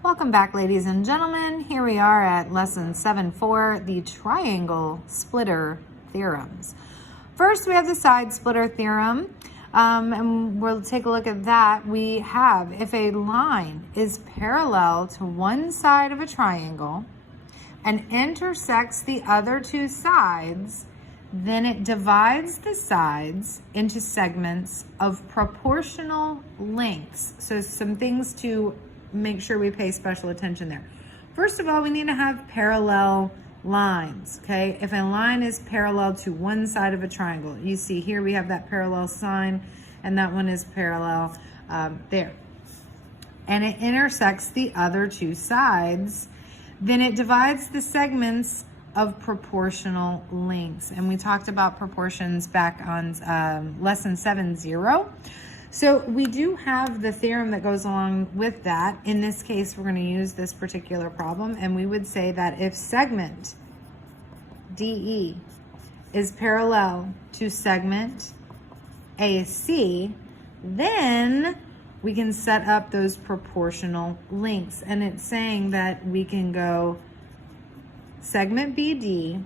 Welcome back, ladies and gentlemen. Here we are at lesson 7.4, the triangle splitter theorems. First, we have the side splitter theorem, and we'll take a look at that. We have, if a line is parallel to one side of a triangle and intersects the other two sides, then it divides the sides into segments of proportional lengths. So some things to make sure we pay special attention there. First of all, we need to have parallel lines, okay? If a line is parallel to one side of a triangle, you see here we have that parallel sign, and that one is parallel there. And it intersects the other two sides, then it divides the segments of proportional lengths. And we talked about proportions back on lesson 7.0. So we do have the theorem that goes along with that. In this case, we're going to use this particular problem, and we would say that if segment DE is parallel to segment AC, then we can set up those proportional lengths. And it's saying that we can go segment BD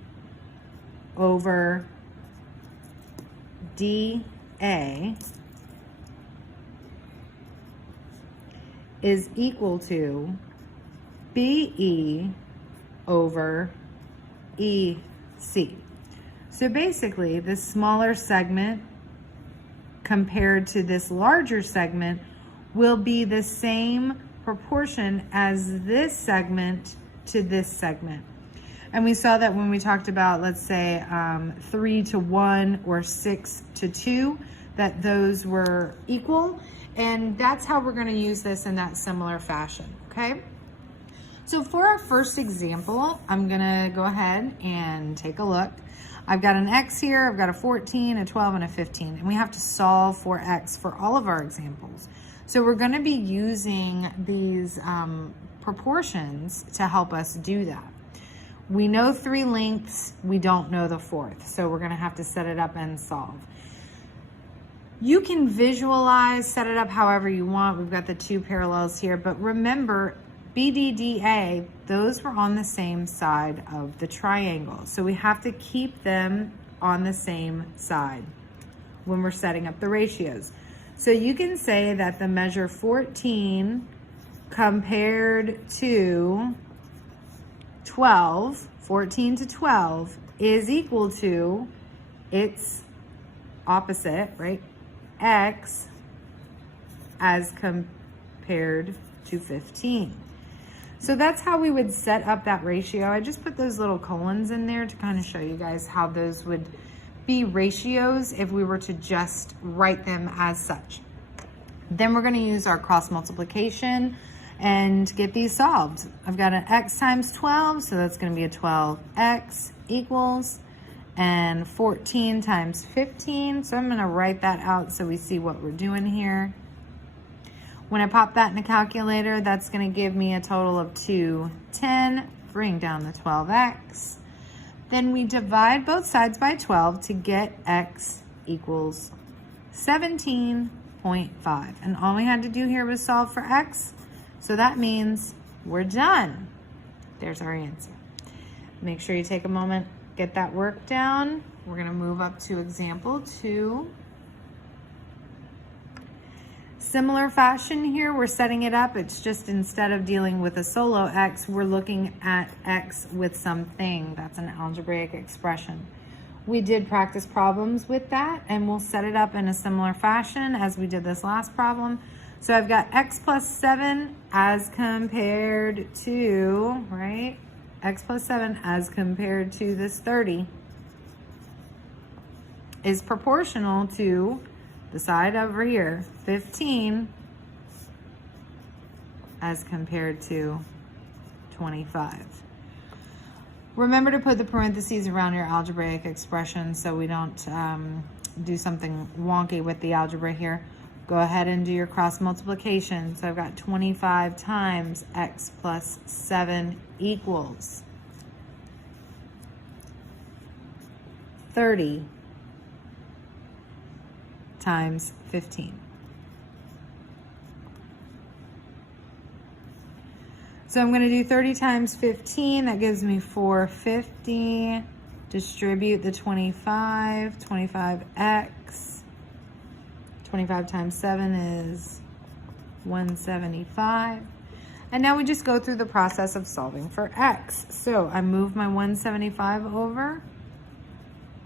over DA is equal to BE over EC. So basically, this smaller segment compared to this larger segment will be the same proportion as this segment to this segment. And we saw that when we talked about, let's say, 3 to 1 or 6 to 2, that those were equal. And that's how we're going to use this in that similar fashion, okay? So for our first example, I'm going to go ahead and take a look. I've got an X here, I've got a 14, a 12, and a 15, and we have to solve for X for all of our examples. So we're going to be using these proportions to help us do that. We know 3 lengths, we don't know the 4th, so we're going to have to set it up and solve. You can visualize, set it up however you want. We've got the 2 parallels here, but remember, BDDA, those were on the same side of the triangle. So we have to keep them on the same side when we're setting up the ratios. So you can say that the measure 14 compared to 12, 14 to 12, is equal to its opposite, right? X as compared to 15. So that's how we would set up that ratio. I just put those little colons in there to kind of show you guys how those would be ratios if we were to just write them as such. Then we're going to use our cross multiplication and get these solved. I've got an X times 12, so that's going to be a 12X equals, and 14 times 15. So I'm going to write that out so we see what we're doing here. When I pop that in the calculator, that's going to give me a total of 210. Bring down the 12x. Then we divide both sides by 12 to get x equals 17.5. And all we had to do here was solve for x. So that means we're done. There's our answer. Make sure you take a moment, get that work down. We're going to move up to example 2. Similar fashion here, we're setting it up. It's just instead of dealing with a solo x, we're looking at x with something. That's an algebraic expression. We did practice problems with that, and we'll set it up in a similar fashion as we did this last problem. So I've got x plus 7 as compared to, right? X plus 7 as compared to this 30 is proportional to the side over here, 15 as compared to 25. Remember to put the parentheses around your algebraic expression so we don't do something wonky with the algebra here. Go ahead and do your cross multiplication. So I've got 25 times x plus 7 equals 30 times 15. So I'm going to do 30 times 15. That gives me 450. Distribute the 25. 25x. 25 times 7 is 175. And now we just go through the process of solving for x. So I move my 175 over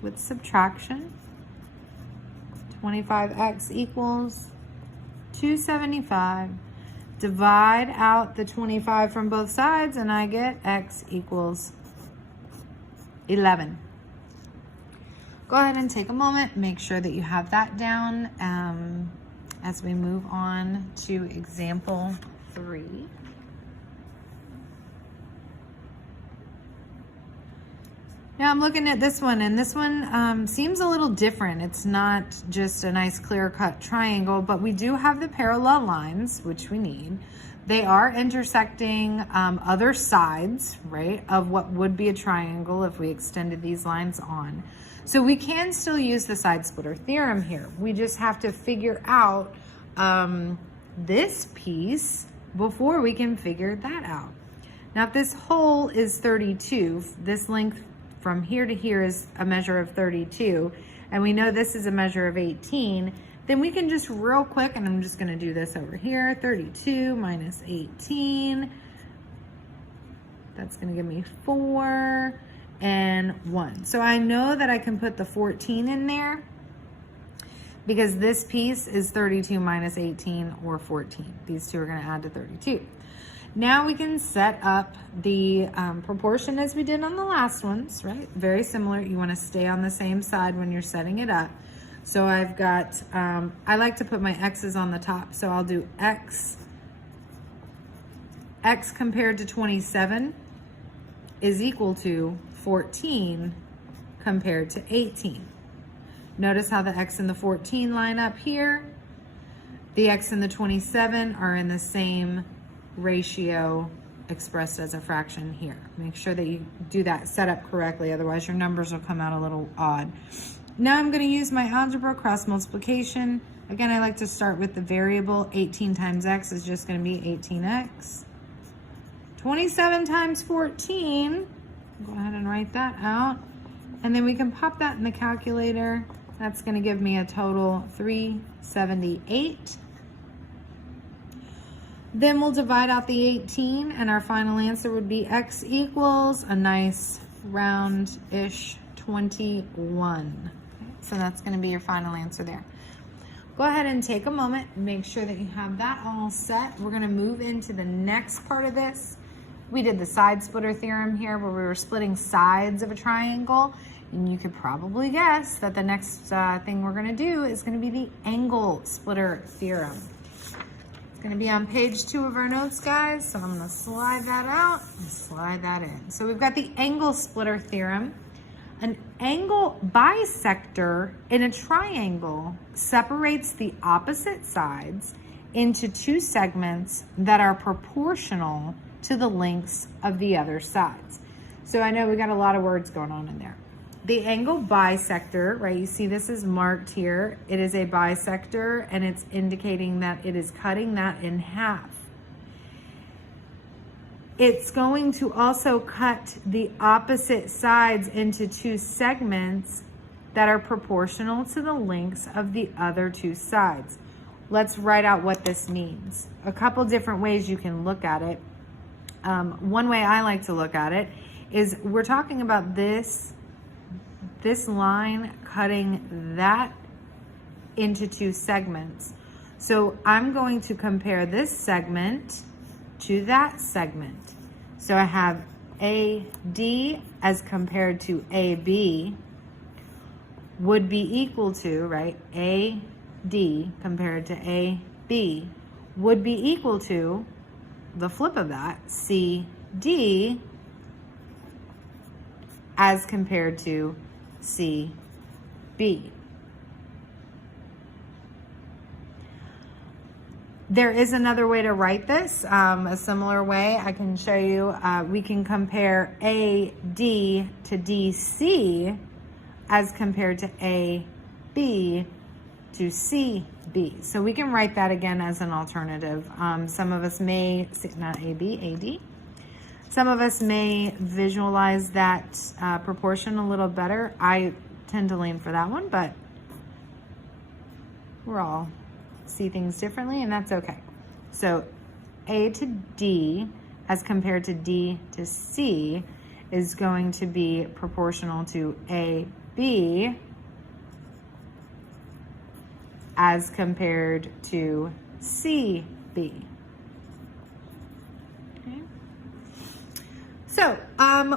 with subtraction. 25x equals 275. Divide out the 25 from both sides and I get x equals 11. Go ahead and take a moment, make sure that you have that down as we move on to example 3. Now I'm looking at this one, and this one seems a little different. It's not just a nice clear-cut triangle, but we do have the parallel lines, which we need. They are intersecting other sides, right, of what would be a triangle if we extended these lines on. So we can still use the side splitter theorem here. We just have to figure out this piece before we can figure that out. Now, if this hole is 32, this length from here to here is a measure of 32, and we know this is a measure of 18, then we can just real quick, and I'm just gonna do this over here, 32 minus 18, that's gonna give me 4 and 1. So I know that I can put the 14 in there because this piece is 32 minus 18 or 14. These two are gonna add to 32. Now we can set up the proportion as we did on the last ones, right? Very similar. You want to stay on the same side when you're setting it up. So I've got, I like to put my x's on the top. So I'll do x compared to 27 is equal to 14 compared to 18. Notice how the x and the 14 line up here. The x and the 27 are in the same ratio expressed as a fraction here. Make sure that you do that setup correctly, otherwise your numbers will come out a little odd. Now I'm going to use my algebra cross multiplication. Again, I like to start with the variable. 18 times x is just going to be 18x. 27 times 14, go ahead and write that out. And then we can pop that in the calculator. That's going to give me a total 378. Then we'll divide out the 18, and our final answer would be x equals a nice round-ish 21. Okay, so that's going to be your final answer there. Go ahead and take a moment, make sure that you have that all set. We're going to move into the next part of this. We did the side splitter theorem here where we were splitting sides of a triangle, and you could probably guess that the next thing we're going to do is going to be the angle splitter theorem. Going to be on page 2 of our notes, guys. So I'm going to slide that out and slide that in. So we've got the angle splitter theorem. An angle bisector in a triangle separates the opposite sides into two segments that are proportional to the lengths of the other sides. So I know we got a lot of words going on in there. The angle bisector, right, you see this is marked here. It is a bisector, and it's indicating that it is cutting that in half. It's going to also cut the opposite sides into two segments that are proportional to the lengths of the other two sides. Let's write out what this means. A couple different ways you can look at it. One way I like to look at it is we're talking about this line cutting that into two segments. So I'm going to compare this segment to that segment. So I have AD as compared to AB would be equal to, right, AD compared to AB would be equal to the flip of that, CD as compared to CB. There is another way to write this, a similar way. I can show you. We can compare AD to DC as compared to AB to CB. So we can write that again as an alternative. Some of us may, not AB, AD. Some of us may visualize that proportion a little better. I tend to lean for that one, but we're all see things differently, and that's okay. So A to D as compared to D to C is going to be proportional to AB as compared to CB. Okay. So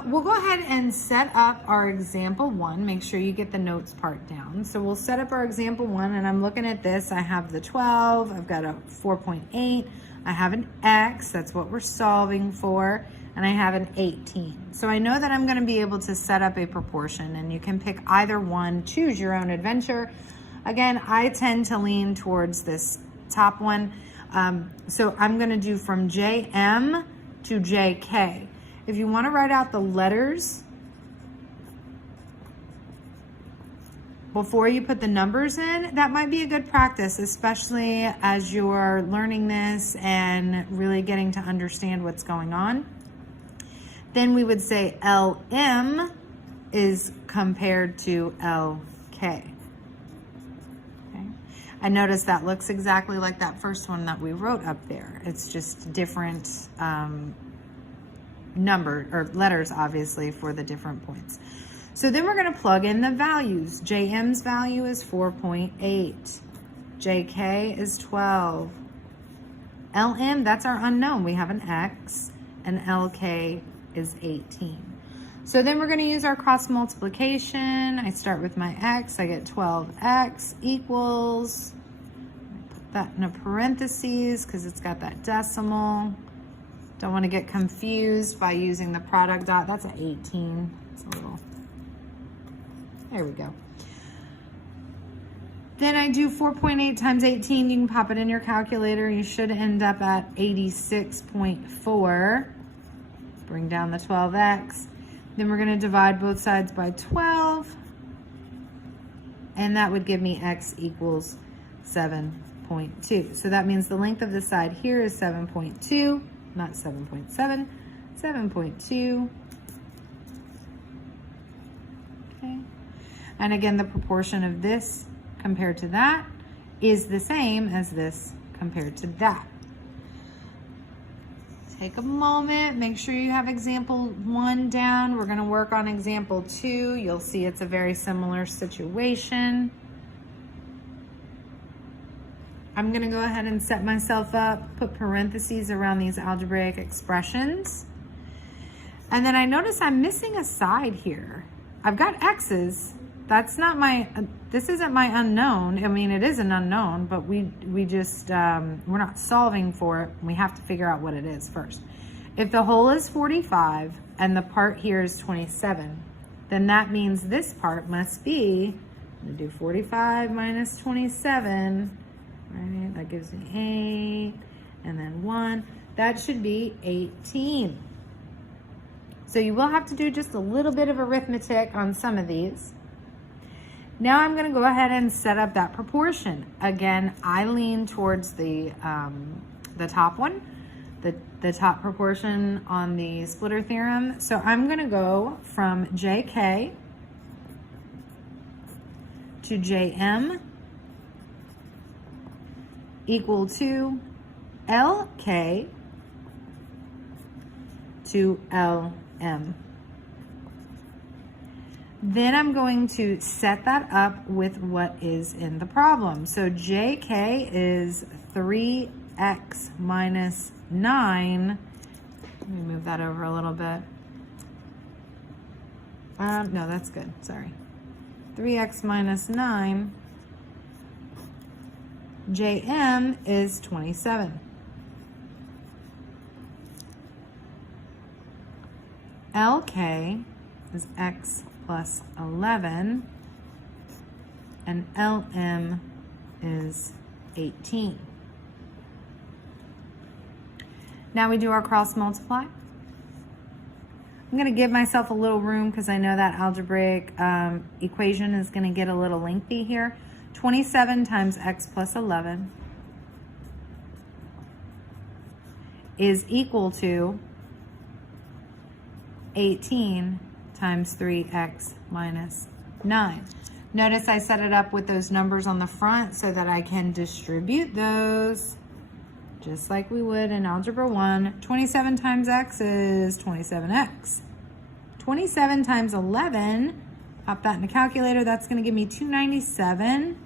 we'll go ahead and set up our example 1. Make sure you get the notes part down. So we'll set up our example 1, and I'm looking at this. I have the 12, I've got a 4.8, I have an X, that's what we're solving for, and I have an 18. So I know that I'm gonna be able to set up a proportion, and you can pick either one, choose your own adventure. Again, I tend to lean towards this top one. So I'm gonna do from JM to JK. If you wanna write out the letters before you put the numbers in, that might be a good practice, especially as you're learning this and really getting to understand what's going on. Then we would say LM is compared to LK. I notice that looks exactly like that first one that we wrote up there. It's just different number or letters, obviously, for the different points. So then we're going to plug in the values. JM's value is 4.8. JK is 12. LM, that's our unknown. We have an X, and LK is 18. So then we're going to use our cross multiplication. I start with my X. I get 12X equals, put that in a parentheses because it's got that decimal. Don't want to get confused by using the product dot. That's an 18. It's a little, there we go. Then I do 4.8 times 18. You can pop it in your calculator. You should end up at 86.4. Bring down the 12X. Then we're going to divide both sides by 12, and that would give me X equals 7.2. So that means the length of the side here is 7.2, not 7.7, 7.2. Okay. And again, the proportion of this compared to that is the same as this compared to that. Take a moment, make sure you have example 1 down. We're gonna work on example 2. You'll see it's a very similar situation. I'm gonna go ahead and set myself up, put parentheses around these algebraic expressions. And then I notice I'm missing a side here. I've got X's. That's not my, this isn't my unknown. I mean, it is an unknown, but we just, we're not solving for it. We have to figure out what it is first. If the whole is 45 and the part here is 27, then that means this part must be, I'm gonna do 45 minus 27, right? That gives me 8, and then 1. That should be 18. So you will have to do just a little bit of arithmetic on some of these. Now I'm going to go ahead and set up that proportion. Again, I lean towards the top one, the top proportion on the splitter theorem. So I'm going to go from JK to JM equal to LK to LM. Then I'm going to set that up with what is in the problem. So JK is 3x minus 9. Let me move that over a little bit. No, that's good. Sorry. 3x minus 9. JM is 27. LK is x plus 11, and LM is 18. Now we do our cross multiply. I'm going to give myself a little room because I know that algebraic equation is going to get a little lengthy here. 27 times x plus 11 is equal to 18 times 3x minus 9. Notice I set it up with those numbers on the front so that I can distribute those just like we would in Algebra 1. 27 times x is 27x. 27 times 11, pop that in the calculator, that's going to give me 297.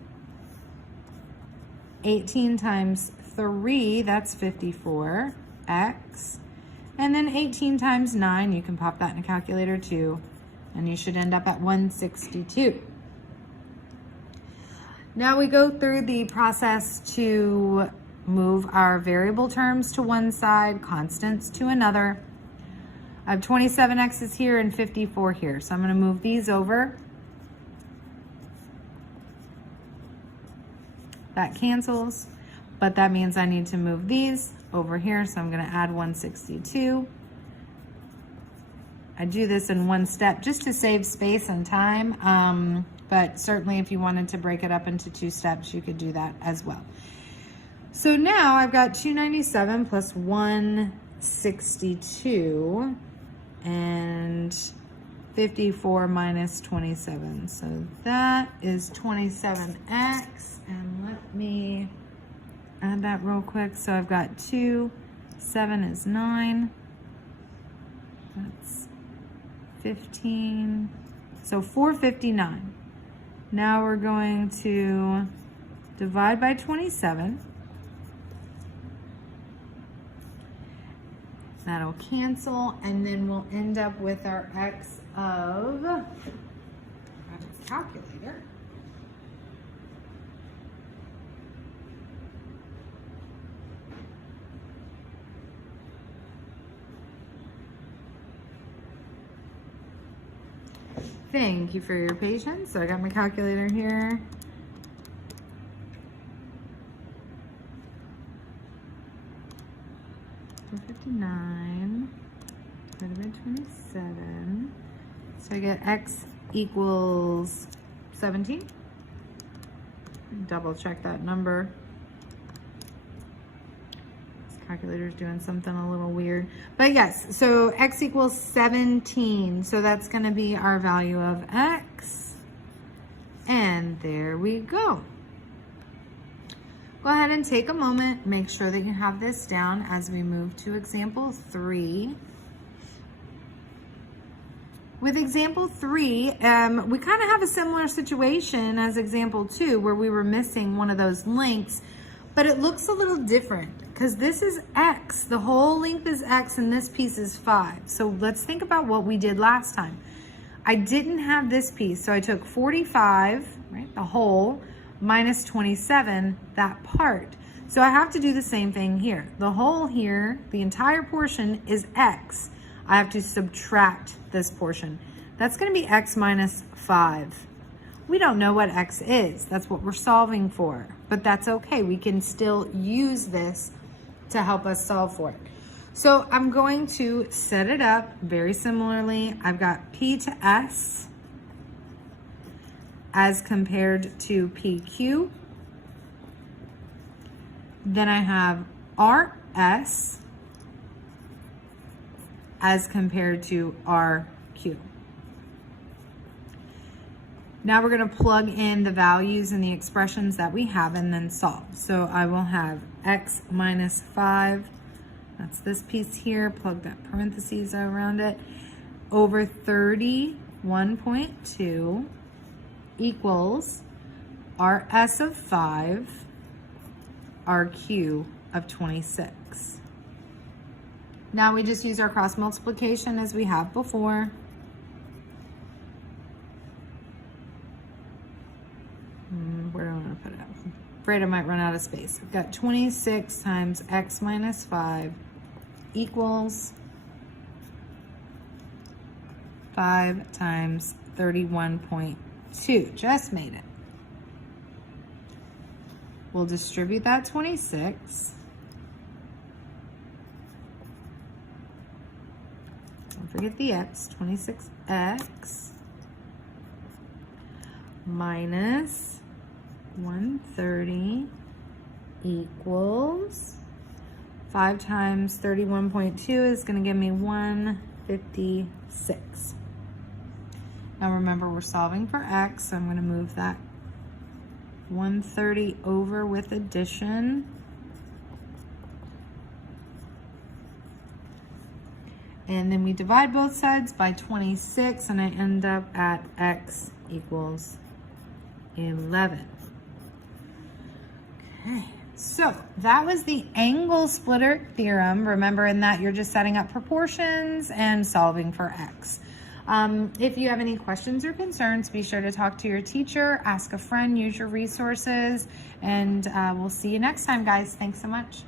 18 times 3, that's 54x. And then 18 times 9, you can pop that in a calculator too, and you should end up at 162. Now we go through the process to move our variable terms to one side, constants to another. I have 27x's here and 54 here, so I'm going to move these over. That cancels, but that means I need to move these over here, so I'm going to add 162. I do this in one step just to save space and time, but certainly if you wanted to break it up into 2 steps, you could do that as well. So now I've got 297 plus 162 and 54 minus 27. So that is 27x, and let me add that real quick. So I've got 2, 7 is 9, that's 15, so 459. Now we're going to divide by 27. That'll cancel, and then we'll end up with our x of, grab a calculator. Thank you for your patience. So I got my calculator here. $459 divided by 27. So I get x equals 17. Double check that number. This calculator's doing something a little weird. But yes, so x equals 17. So that's going to be our value of x. And there we go. Go ahead and take a moment, make sure that you have this down as we move to example 3. With example 3, we kind of have a similar situation as example 2 where we were missing one of those lengths, but it looks a little different because this is x, the whole length is x and this piece is 5. So let's think about what we did last time. I didn't have this piece, so I took 45, right, the whole, minus 27, that part. So I have to do the same thing here. The whole here, the entire portion is x. I have to subtract this portion. That's going to be x minus 5. We don't know what x is. That's what we're solving for. But that's okay. We can still use this to help us solve for it. So I'm going to set it up very similarly. I've got p to s as compared to PQ. Then I have RS as compared to RQ. Now we're going to plug in the values and the expressions that we have and then solve. So I will have x minus 5, that's this piece here, plug that parentheses around it, over 31.2 equals RS of 5, RQ of 26. Now we just use our cross multiplication as we have before. Where do I want to put it? I'm afraid I might run out of space. I've got 26 times x minus 5 equals 5 times 31.2. Just made it. We'll distribute that 26. Don't forget the x, 26x minus 130 equals 5 times 31.2 is going to give me 1 56. Now remember, we're solving for x, so I'm going to move that 130 over with addition. And then we divide both sides by 26, and I end up at x equals 11. Okay, so that was the angle splitter theorem. Remember, in that you're just setting up proportions and solving for x. If you have any questions or concerns, be sure to talk to your teacher, ask a friend, use your resources, and we'll see you next time, guys. Thanks so much.